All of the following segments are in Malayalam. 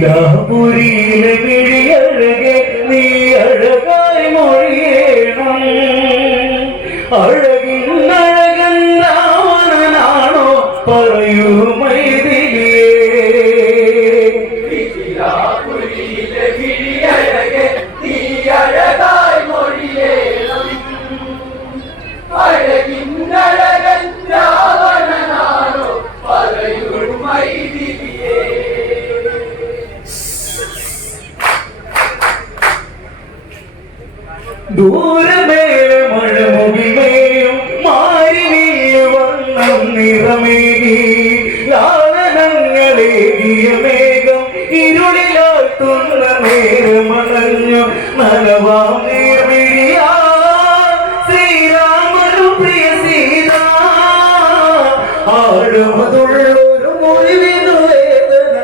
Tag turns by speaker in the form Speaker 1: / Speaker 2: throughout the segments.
Speaker 1: മിഥിലാപുരിയിലെ വിഴിയഴകെ നീ അഴകായി മൊഴിയേണം. അഴകിൻ അഴകൻ രാവണനാണോ പറയൂ മൈഥിലിയേ ദൂരമേലെ മഴമുകിമേയും മാറി വീഴുവണ്ണം നിറമേകി. ലാളനങ്ങളേകിയ മേഘം ഇരുളിലാട്ടുന്ന നേരമണഞ്ഞു നനവാം നീർമിഴിയാ. ശ്രീരാമനു പ്രിയ സീത ആഴമതുള്ളൊരു മുറിവിനു വേദന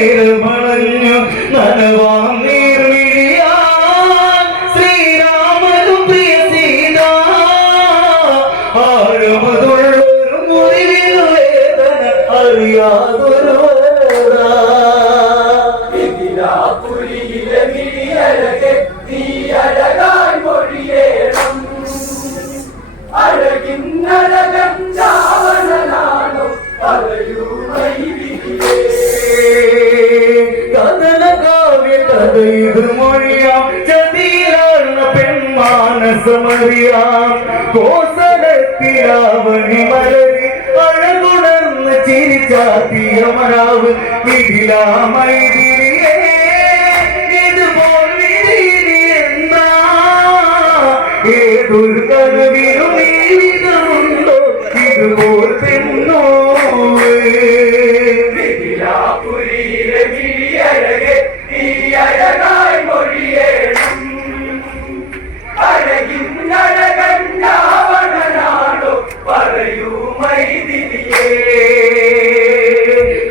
Speaker 1: നേരമണഞ്ഞു നനവാം. കാവ്യ കഥ ഇത് മൊഴിയാം ചതിയിലാർന്ന പെൺമാനസമറിയാം. കോസലത്തിലാവണി മലരി അഴകുണർന്ന് ചിരിച്ചാത്തിയ മരാവ് ഇതിലാമൈതിരിയേ ഇതുപോൽ വിധിയിനി എന്താ ഏതൊരു കനവിലും ജീവിതമുണ്ടോ ഇതുപോൽ പെണ്ണോ?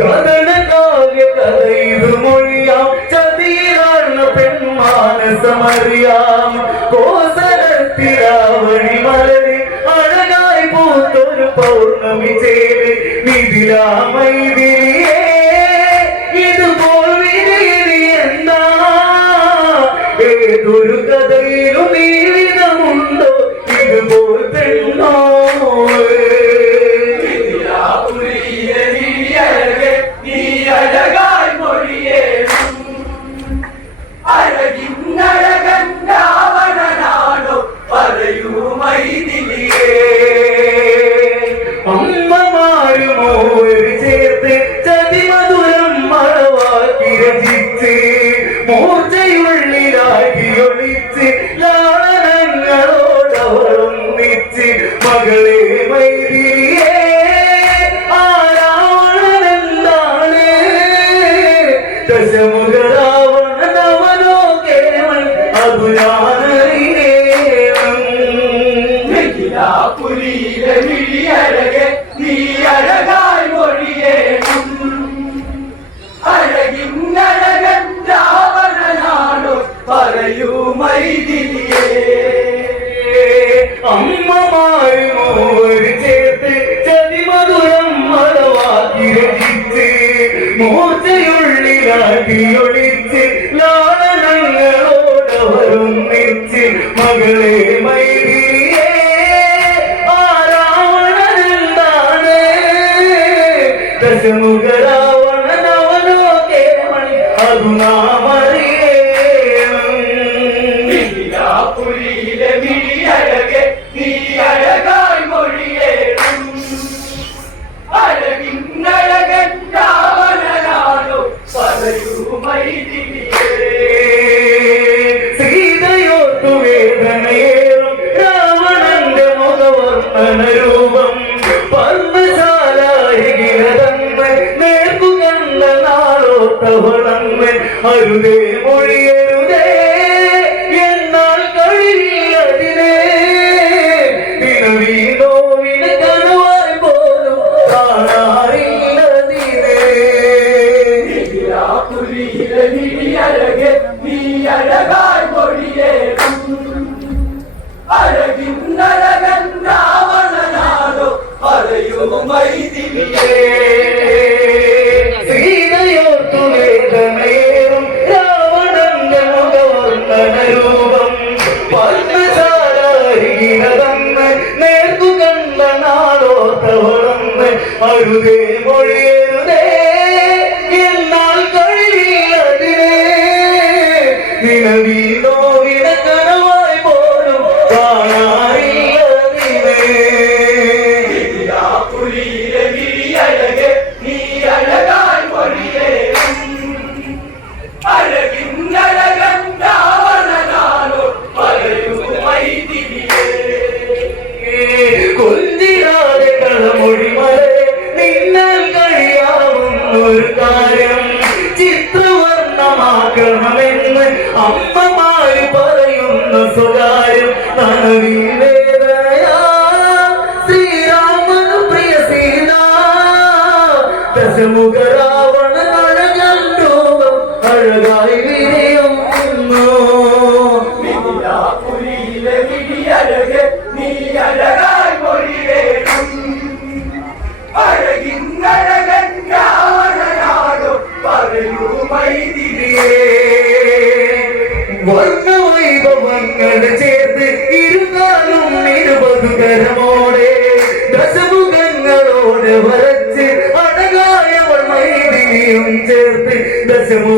Speaker 1: കഥന കാവ്യ കഥ ഇത് മൊഴിയാം. ചതിയിലാണ് പെൺമാനസമറിയാം. കോസലത്തിലാവണി മലരി അഴകായി പൂത്തൊരു പൗർണമി ചേര്. വിധിലാമൈതിരിയേ ജീവിതമുണ്ടോ ഇതുപോൽ പെണ്ണോ അമ്മമാരും
Speaker 2: വിഴിയഴകെ നീ പറയൂ
Speaker 1: മകളെ മൈതിരിയേ അതു கருதே
Speaker 2: semoga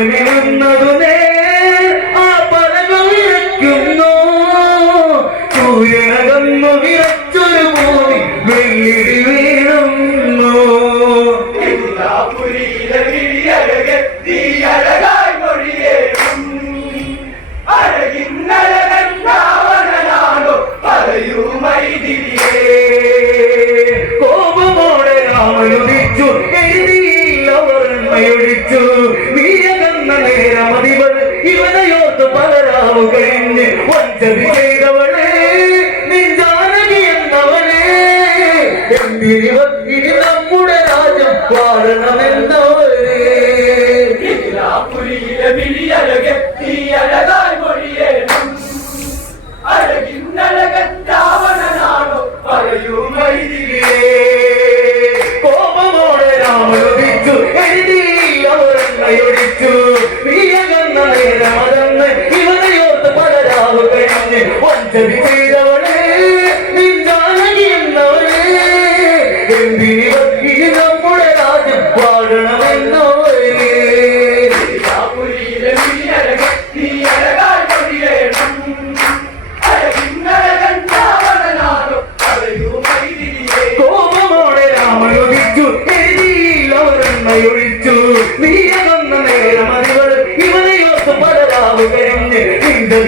Speaker 2: മറവിടുന്നതു നേ
Speaker 1: തിരുവക്കിടി നമ്മുടെ രാജ്യം
Speaker 2: പാടണമെന്നവരേ.
Speaker 1: പുരിയിലെ മിഴിയഴകെത്തി അഴകാ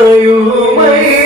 Speaker 1: يومين